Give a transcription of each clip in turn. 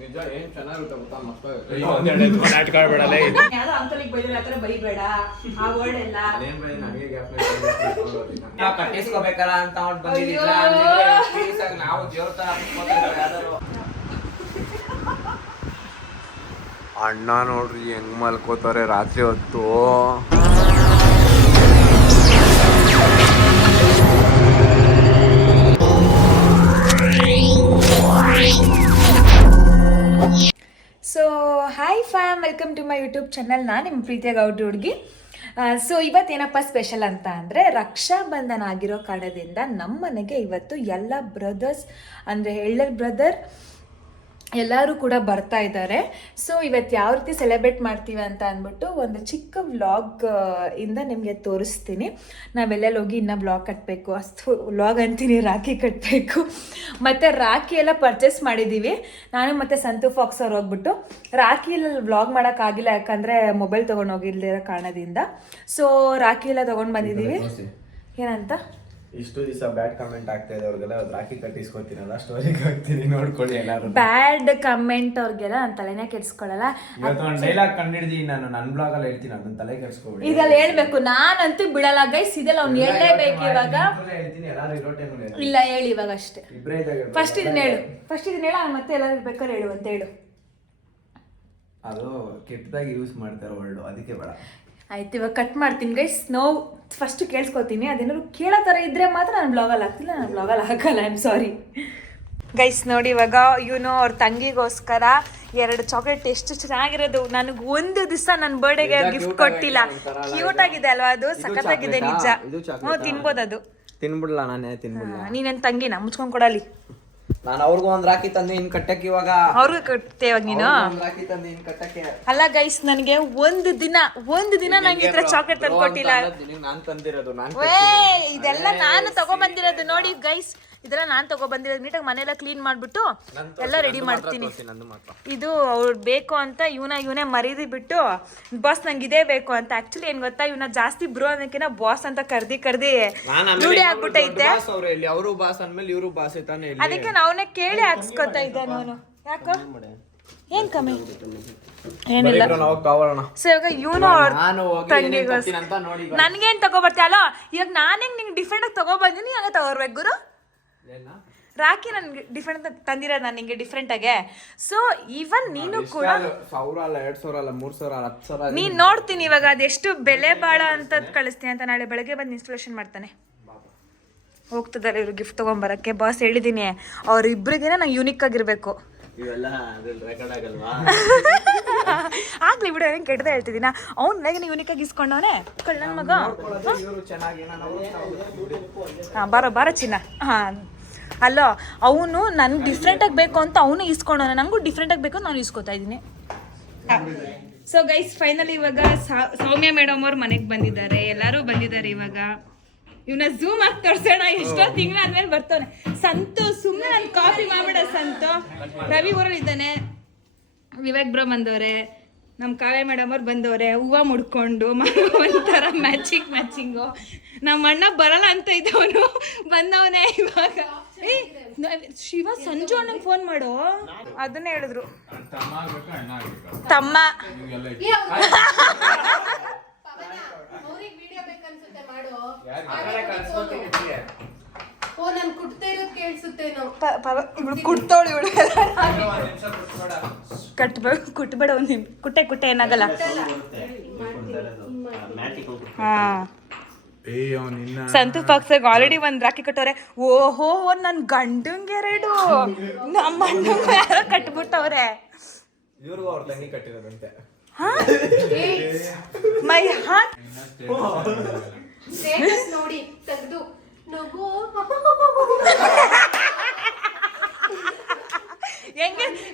ನಿಜ ಏನ್ ಚೆನ್ನಾಗಿರುತ್ತೆ ಗೊತ್ತಾ ಮಕ್ಕಳು ಯಾವ್ದೋ ಅಂಕಲಿಗೆ ಬೈದ್ರೆ ಆ ಥರ ಬೈಬೇಡ ಆ ವರ್ಡ್ ಎಲ್ಲ ಏನ್ ಬೈ ನನಗೆ ಕಟ್ಟಿಸ್ಕೋಬೇಕಲ್ಲ ಅಂತ ಅವ್ರು ಬಂದಿದ್ದಿಲ್ಲ ನಾವು ದೇವ್ರ ತರ ಯಾವ್ದಾರು ಅಣ್ಣ ನೋಡ್ರಿ ಹೆಂಗ್ ಮಲ್ಕೋತಾರೆ ರಾತ್ರಿ ಹೊತ್ತು. So hi fam, welcome to my YouTube channel. ನಾನು ನಿಮ್ಮ ಪ್ರೀತಿಯ ಗೌಡ್ರ ಹುಡುಗಿ. ಸೊ ಇವತ್ತೇನಪ್ಪ ಸ್ಪೆಷಲ್ ಅಂತ ಅಂದರೆ ರಕ್ಷಾಬಂಧನ ಆಗಿರೋ ಕಾರಣದಿಂದ ನಮ್ಮ ಮನೆಗೆ ಇವತ್ತು ಎಲ್ಲ ಬ್ರದರ್ಸ್ ಅಂದರೆ ಎಳ್ಳರ್ ಬ್ರದರ್ ಎಲ್ಲರೂ ಕೂಡ ಬರ್ತಾ ಇದ್ದಾರೆ. ಸೊ ಇವತ್ತು ಯಾವ ರೀತಿ ಸೆಲೆಬ್ರೇಟ್ ಮಾಡ್ತೀವಿ ಅಂತ ಅಂದ್ಬಿಟ್ಟು ಒಂದು ಚಿಕ್ಕ ವ್ಲಾಗ್ ಇಂದ ನಿಮಗೆ ತೋರಿಸ್ತೀನಿ. ನಾವೆಲ್ಲೆಲ್ಲಿ ಹೋಗಿ ಇನ್ನೂ ವ್ಲಾಗ್ ಕಟ್ಟಬೇಕು, ಅಷ್ಟು ವ್ಲಾಗ್ ಅಂತೀನಿ, ರಾಖಿ ಕಟ್ಟಬೇಕು. ಮತ್ತು ರಾಖಿ ಎಲ್ಲ ಪರ್ಚೇಸ್ ಮಾಡಿದ್ದೀವಿ. ನಾನು ಮತ್ತು ಸಂತು ಫಾಕ್ಸ್ ಅವ್ರು ಹೋಗ್ಬಿಟ್ಟು ರಾಖಿಯಲ್ಲಿ ವ್ಲಾಗ್ ಮಾಡೋಕ್ಕಾಗಿಲ್ಲ, ಯಾಕಂದರೆ ಮೊಬೈಲ್ ತೊಗೊಂಡು ಹೋಗಿಲ್ದಿರೋ ಕಾರಣದಿಂದ. ಸೊ ರಾಖಿ ಎಲ್ಲ ತೊಗೊಂಡು ಬಂದಿದ್ದೀವಿ. ಏನಂತ ಇಷ್ಟು ದಿವಸ ಬ್ಯಾಡ್ ಕಮೆಂಟ್ ಆಗ್ತಾ ಇದೆ ಅವ್ರಿಗೆಲ್ಲ ರಾಖಿ ಕಟ್ಟಿಸ್ಕೊತೀನಲ್ಲ, ಸ್ಟೋರಿಗೆ ಹಾಕ್ತೀನಿ ನೋಡ್ಕೊಳ್ಳಿ ಎಲ್ಲರೂ. ಬ್ಯಾಡ್ ಕಮೆಂಟ್ ಅವ್ರಿಗೆಲ್ಲ ನಾನು ತಲೆನೇ ಕೆಡಿಸ್ಕೊಳ್ಳಲ್ಲ. ಇವತ್ತು ಒಂದು ಡೈಲಾಗ್ ಕಂಡಿಡ್ದಿ, ನಾನು ನನ್ನ ಬ್ಲಾಗ್ ಅಲ್ಲಿ ಹೇಳ್ತೀನಿ, ಅದನ್ನ ತಲೆ ಕೆಡಿಸ್ಕೊಬೇಡಿ. ಇದೆಲ್ಲ ಹೇಳ್ಬೇಕು, ನಾನಂತೂ ಬಿಡಲ್ಲ ಗೈಸ್. ಇದೆಲ್ಲ ಅವ್ನು ಹೇಳಲೇಬೇಕು ಇವಾಗ. ಹೇಳ್ತೀನಿ ಎಲ್ಲರೂ ಇರೋ ಟೈಮಲ್ಲಿ. ಇಲ್ಲ ಹೇಳಿ ಇವಾಗ ಅಷ್ಟೇ. ಫಸ್ಟ್ ಇದನ್ನ ಹೇಳು, ಮತ್ತೆ ಎಲ್ಲರೂ ಬೇಕಾದ್ರೆ ಹೇಳು ಅಂತ ಹೇಳು. ಅದು ಕೆಟ್ಟದಾಗಿ ಯೂಸ್ ಮಾಡ್ತಾರೆ ವರ್ಲ್ಡ್, ಅದಕ್ಕೆ ಬೇಡ. ಆಯ್ತು, ಇವಾಗ ಕಟ್ ಮಾಡ್ತೀನಿ ಗೈಸ್. ನೋವು ಫಸ್ಟ್ ಕೇಳಿಸ್ಕೊತೀನಿ. ಅದೇನಾದ್ರು ಕೇಳೋ ಥರ ಇದ್ರೆ ಮಾತ್ರ ನಾನು ಬ್ಲಾಗಲ್ಲಿ ಹಾಕ್ತಿಲ್ಲ, ನಾನು ಬ್ಲಾಗಲ್ಲಿ ಹಾಕಲ್ಲ. I am sorry guys. ನೋಡಿ ಇವಾಗ ಇವನು ಅವ್ರ ತಂಗಿಗೋಸ್ಕರ 2 ಚಾಕ್ಲೇಟ್ ಎಷ್ಟು ಚೆನ್ನಾಗಿರೋದು. ನನಗೆ ಒಂದು ದಿವಸ ನನ್ನ ಬರ್ಡೇಗೆ ಗಿಫ್ಟ್ ಕೊಟ್ಟಿಲ್ಲ. ಕ್ಯೂಟ್ ಆಗಿದೆ ಅಲ್ವಾ, ಅದು ಸಖತ್ತಾಗಿದೆ ನಿಜ. ಹ್ಞೂ ತಿನ್ಬೋದು, ಅದು ತಿನ್ಬಿಡ್ಲ, ನಾನೇ ತಿನ್ಬಿಡ್ಲ. ನೀನೇನು ತಂಗಿನ ಮುಚ್ಕೊಂಡು ಕೊಡಲಿ. ನಾನು ಅವ್ರಿಗೂ ಒಂದ್ ರಾಖಿ ತಂದೆ ಇನ್ ಕಟ್ಟಕ್ಕೆ, ಇವಾಗ ಅವ್ರಿಗೂ ಕಟ್ಟೆ ಇವಾಗ ನೀನು. ರಾಖಿ ತಂದೆ ಇನ್ ಕಟ್ಟಕ್ಕೆ ಅಲ್ಲ ಗೈಸ್, ನನಗೆ ಒಂದು ದಿನ ನಂಗೆ ಈ ತರ ಚಾಕ್ಲೇಟ್ ತಂದು ಕೊಟ್ಟಿಲ್ಲ. ನಾನ್ ತಂದಿರೋದು, ಇದೆಲ್ಲ ನಾನು ತಗೊಬಂದಿರೋದು. ನೋಡಿ ಗೈಸ್, ಇದೆಲ್ಲ ನಾನು ತಗೊಬಂದಿರೋದು. ನೀಟಾಗಿ ಮನೆಯೆಲ್ಲ ಕ್ಲೀನ್ ಮಾಡ್ಬಿಟ್ಟು ಎಲ್ಲ ರೆಡಿ ಮಾಡ್ತೀನಿ. ಇದು ಅವ್ರು ಬೇಕು ಅಂತ ಇವನೇ ಮರೀದಿ ಬಿಟ್ಟು ಬಾಸ್ ನಂಗೆ ಇದೇ ಬೇಕು ಅಂತ. ಆಕ್ಚುಲಿ ಏನ್ ಗೊತ್ತಾ, ಇವನ ಜಾಸ್ತಿ ಬ್ರೋ ಅನ್ನೋಕಿನ ಬಾಸ್ ಅಂತ ಕರ್ದಿ ರೂಢಿ ಆಗ್ಬಿಟ್ಟೈತೆ. ಅವರು ಬಾಸ್ ಅಂದ್ಮೇಲೆ ಇವರು ಬಾಸ್ ಐತಾನೆ. ಅದಕ್ಕೆ ನಾವನೇ ಕೇಳಿ ಹಾಕ್ಸ್ಕೊತಾ ಇದ್ದೆ ನಾನು. ಯಾಕೋ ಏನ್ ಕಮ್ಮಿ ಏನಿಲ್ಲ. ಸೊ ಇವಾಗ ಇವನು ನನ್ಗೇನ್ ತಗೋಬರ್ತೀಯ ಅಲ್ಲ. ಇವಾಗ ನಾನೇ ನಿಂಗೆ ಡಿಫ್ರೆಂಟ್ ಆಗಿ ತಗೋಬಂದಿನಿ, ಹಂಗೆ ತಗೋರ್ಬೇಕು ಗುರು. ರಾಖಿ ನನ್ಗೆ ಡಿಫ್ರೆಂಟ್ ತಂದಿರೋದು, ನಾನು ನಿಂಗೆ ಡಿಫ್ರೆಂಟ್ ಆಗೆ. ಸೊ ಈವನ್ ನೀನು ಕೂಡ 1000 ಅಲ್ಲ, 2000 ಅಲ್ಲ, 3000 ಅಲ್ಲ, 10,000 ನೀನ್ ನೋಡ್ತೀನಿ ಇವಾಗ ಅದೆಷ್ಟು ಬೆಲೆ ಬಾಳ ಅಂತ ಕಳಿಸ್ತೀನಿ ಅಂತ. ನಾಳೆ ಬೆಳಗ್ಗೆ ಬಂದು ಇನ್ಸ್ಟಾಲೇಷನ್ ಮಾಡ್ತಾನೆ. ಹೋಗ್ತಿದ್ದಾರೆ ಇವ್ರು ಗಿಫ್ಟ್ ತಗೊಂಬರಕ್ಕೆ. ಬಾಸ್ ಹೇಳಿದೀನಿ ಅವ್ರಿಬ್ರಿಗೇನೆ ನಂಗೆ ಯೂನಿಕ್ ಆಗಿರ್ಬೇಕು. ಆಗ್ಲಿ ಬಿಡು, ಹೆಂಗೆ ಕೆಟ್ಟದ ಹೇಳ್ತಿದ್ದೀನ. ಅವ್ನ ನನಗೆ ಯೂನಿಕ್ ಆಗಿ ಇಸ್ಕೊಂಡವನೇ ಕಳ್ಳನ ಮಗ. ಬಾರೋ ಚಿನ್ನ. ಅಲ್ಲೋ, ಅವನು ನನ್ಗೆ ಡಿಫ್ರೆಂಟಾಗಿ ಬೇಕು ಅಂತ ಅವನು ಇಸ್ಕೊಂಡವನೆ, ನನಗೂ ಡಿಫ್ರೆಂಟಾಗಿ ಬೇಕು ಅಂತ ನಾನು ಇಸ್ಕೊತಾ ಇದ್ದೀನಿ. ಸೊ ಗೈಸ್, ಫೈನಲಿ ಇವಾಗ ಸೌಮ್ಯ ಮೇಡಮ್ ಅವ್ರು ಮನೆಗೆ ಬಂದಿದ್ದಾರೆ. ಎಲ್ಲರೂ ಬಂದಿದ್ದಾರೆ. ಇವಾಗ ಇವನ್ನ ಝೂಮ್ ಆಗಿ ತೋರ್ಸೋಣ. ಎಷ್ಟೋ ತಿಂಗಳಾದ್ಮೇಲೆ ಬರ್ತವನೆ. ಸಂತು ಸುಮ್ಮನೆ ನಾನು ಕಾಫಿ ಮಾಡ್ಬಿಡ. ಸಂತು ರವಿ ಊರಲ್ಲಿದ್ದಾನೆ. ವಿವೇಕ್ ಬ್ರೋ ಬಂದವ್ರೆ, ನಮ್ಮ ಕಾವ್ಯ ಮೇಡಮ್ ಅವ್ರು ಬಂದವ್ರೆ. ಹೂವು ಮುಡ್ಕೊಂಡು ಒಂಥರ ಮ್ಯಾಚಿಂಗು. ನಮ್ಮ ಅಣ್ಣ ಬರಲ್ಲ ಅಂತ ಇದ್ದವನು ಬಂದವನೇ ಇವಾಗ. ಶಿವ ಸಂಜು ಅಣ್ಣಂಗೆ ಫೋನ್ ಮಾಡು, ಅದನ್ನೇ ಹೇಳಿದ್ರು. ತಮ್ಮ ಕುಟ್ತೋಳು ಇವಳು. ಕುಟ್ಬೇಡ ಒಂದು ಕುಟ್ಟೆ ಏನಾಗಲ್ಲ. ಹಾ, ಸಂತು ಫಾಕ್ಸ್ ಆಲ್ರೆಡಿ ಒಂದ್ ರಾಖಿ ಕಟ್ಟವ್ರೆ. ಓಹೋ, ನನ್ ಗಂಡಂಗೆ 2, ನಮ್ಮ ಅಣ್ಣಂಗೆ ಯಾರೋ ಕಟ್ಬಿಟ್ಟವ್ರೆ. ಮೈ ಹಾರ್ಟ್ ನೋಡಿ ತೆಗೆದು ನಗು.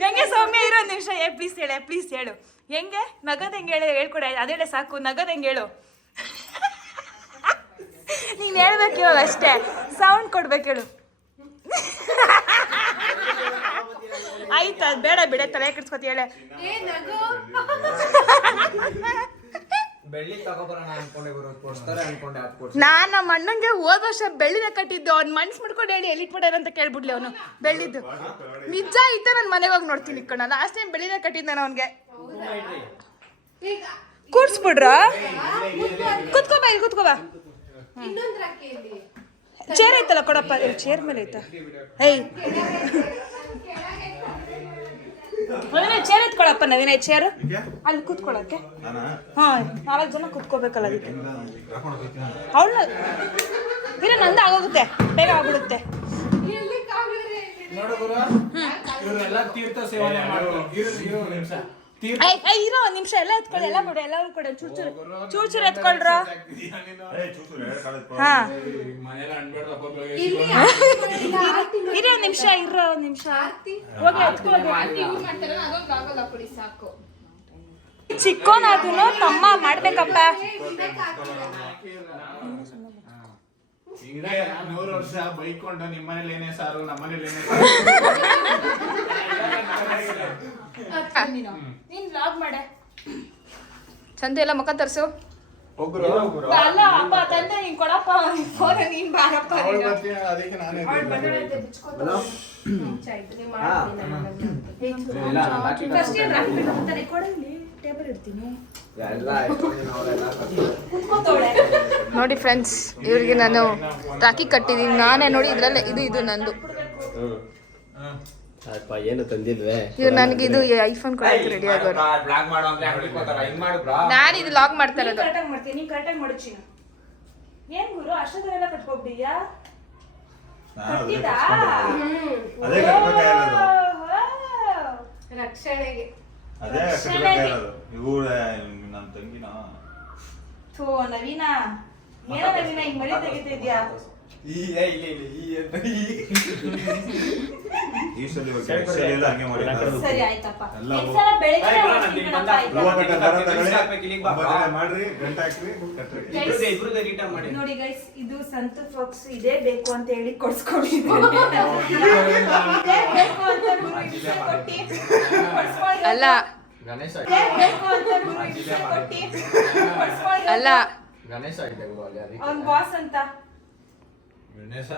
ಹೆಂಗೆ ಸೌಮ್ಯ, ಇರೋ ನಿಮಿಷ. ಪ್ಲೀಸ್ ಹೇಳು ಹೆಂಗೆ ನಗದ್ ಹೆಂಗೆ ಹೇಳ್ಕೊಡೆ. ಅದೇಳೆ ಸಾಕು, ನಗದ್ ಹೆಂಗೆ ಹೇಳು. ನೀನ್ ಹೇಳ್ಬೇಕು ಇವಾಗ ಅಷ್ಟೇ, ಸೌಂಡ್ ಕೊಡ್ಬೇಕು ಹೇಳು. ಆಯ್ತು, ಅದು ಬೇಡ ಬಿಡೆ, ತಲೆ ಕೆಡ್ಸ್ಕೊತಿ. ಹೇಳೆ ಬೆಳ್ಳಿ ತಗೋಬರೋಣ ಅನ್ಕೊಂಡೆ ಗುರು, ಕೊಡ್ಸ್ತಾರೆ ಅನ್ಕೊಂಡೆ, ಅದು ಕೊಡ್ಸ್ತಾರೆ. ನಾನು ನಮ್ಮ ಅಣ್ಣಂಗೆ ಹೋದ ವರ್ಷ ಬೆಳ್ಳಿನ ಕಟ್ಟಿದ್ದು, ಅವ್ನು ಮನ್ಸು ಮಾಡ್ಕೊಂಡು ಹೇಳಿ ಎಲ್ಲಿಟ್ಬಿಟ್ಟಾರ ಅಂತ ಕೇಳ್ಬಿಡ್ಲಿ ಅವನು. ಬೆಳ್ಳಿದ್ದು ನಿಜ ಐತೆ, ನಾನು ಮನೆಗೆ ಹೋಗಿ ನೋಡ್ತೀನಿ ಕಣ. ಲಾಸ್ಟ್ ಟೈಮ್ ಬೆಳ್ಳಿನ ಕಟ್ಟಿದ್ದೆ ನಾನು ಅವನಿಗೆ. ಕೂರ್ಸ್ಬಿಡ್ರ, ಕುತ್ಕೋಬಾ, ಇಲ್ಲಿ ಕುತ್ಕೋಬಾ. ಚೇರ್ ಐತಲ್ಲ ಕೊಡಪ್ಪ, ಚೇರ್ ಮೇಲೆ ಐತಾ? ಏಯ್ ನವೀನ ಚೇರ್ ಎತ್ಕೊಳಪ್ಪ. ನವೀನ ಚೇರ್ ಅಲ್ಲಿ ಕೂತ್ಕೊಳಕ್ಕೆ. ಹಾ 4 ಜನ ಕೂತ್ಕೋಬೇಕಲ್ಲ ಅದಕ್ಕೆ. ಅವಳ ಇಲ್ಲ, ನಂದು ಆಗೋಗುತ್ತೆ, ಬೇಗ ಆಗ್ಬಿಡುತ್ತೆ. ಇರೋ ಒಂದ್ ನಿಮಿಷ, ಎಲ್ಲ ಎತ್ಕೊಳ್ಳಿ, ಎಲ್ಲ ಕೊಡಿ, ಎಲ್ಲರೂ ಕೊಡಿ. ಚೂರು ಎತ್ಕೊಳ್ರ. ಹಾ ಇರೋ ಒಂದ್ ನಿಮಿಷ, ಇರೋ ಒಂದ್ ನಿಮಿಷ. ಹೋಗಿ ಎತ್ಕೊಳ್ಳಿ. ಚಿಕ್ಕೋನಾದೂ ತಮ್ಮ ಮಾಡ್ಬೇಕಪ್ಪ. 100 ವರ್ಷ ಬೈಕೊಂಡು ನಿಮ್ಮನೇಲಿ ಏನೇ ಸಾರು, ನಮ್ಮನೇಲಿ ಏನೇ ನೀನ್ ವ್ಲಾಗ್ ಮಾಡೆ. ಚಂದ ಎಲ್ಲ ಮುಖ ತರ್ಸು. ಅಲ್ಲ ಅಪ್ಪ ತಂದೆ ನೀನ್ ಕೊಡಪ್ಪ ಫೋನ್, ನೀನ್ ಬಾರಪ್ಪ. ಅದಕ್ಕೆ ನಾನೇ ಟೇಬಲ್ ಇಡ್ತೀನಿ. ಎಲ್ಲ ನೋಡಿ ಫ್ರೆಂಡ್ಸ್, ಇವ್ರಿಗೆ ನಾನು ರಾಖಿ ಕಟ್ಟಿದೀನಿ ನಾನೇ. ನೋಡಿ ಇದ್ರಲ್ಲೇ ಇದು ನಂದು. ಏನು ತಂದಿಲ್ವೇ? ಇವ್ರು ನನಗೆ ಇದು ಐಫೋನ್ ಕೊಡಕ್ಕೆ ರೆಡಿ ಆಗೋರು. ಬ್ಲಾಗ್ ಮಾಡು ಅಂದ್ರೆ ಅಂಗಡಿ ಹೋಗ್ತಾರ, ಹಿಂಗ್ ಮಾಡು ಬ್ರಾ. ನಾನು ಇದು ಲಾಗ್ ಮಾಡ್ತಾ ಇರೋದು. ಕರೆಕ್ಟಾಗಿ ಮಾಡ್ತೀನಿ, ನೀನು ಕರೆಕ್ಟಾಗಿ ಮಾಡು ಚಿನ್ನ. ಏನ್ ಗುರು ಅಷ್ಟೊಂದೆಲ್ಲ ಕಟ್ಕೊಬಿಟ್ಟಿಯಾ? ಕಟ್ಟಿದಾ? ಅದೇ ಕಟ್ಬೇಕಾಗಿರೋದು. ರಕ್ಷಣೆಗೆ. ಅದೇ ಕಟ್ಬೇಕಾಗಿರೋದು. ಇವ್ರ ನನ್ನ ತಂಗಿನ. ಥೋ ನವೀನ, ಏನೋ ನವೀನ ಹಿಂಗ್ ಮರಿ ತೆಗಿತಿದ್ಯಾ? ಈ ಸಲ ಎಲ್ಲ ಹಂಗೆ ಮಾಡಿ. ಸರಿ ಆಯ್ತಪ್ಪ. ಎಲ್ಲ ಒಂದ್ಸಲ ಬೆಳಿಗ್ಗೆ ಹೋಗ್ತೀನಿ ಕಣಪ್ಪ, ಆಯ್ತಾ? ಮಾಡ್ರಿ, ಗಂಟೆ ಹಾಕ್ರಿ, ಕಟ್ರಿ. ನೋಡಿ ಗೈಸ್, ಇದು ಸಂತು ಫ್ರಾಕ್ಸ್ ಇದೇ ಬೇಕು ಅಂತ ಹೇಳಿ ಕೊಡ್ಸ್ಕೊಂಡಿದ್ದೀನಿ. ಅಲ್ಲ ಗಣೇಶ ಅಲ್ಲ, ಗಣೇಶ ಆಗಿದೆ ಗುರು ಅಲ್ಲಿ, ಅದಕ್ಕೆ ಅವ್ನ್ ಬಾಸ್ ಅಂತ ಗಣೇಶ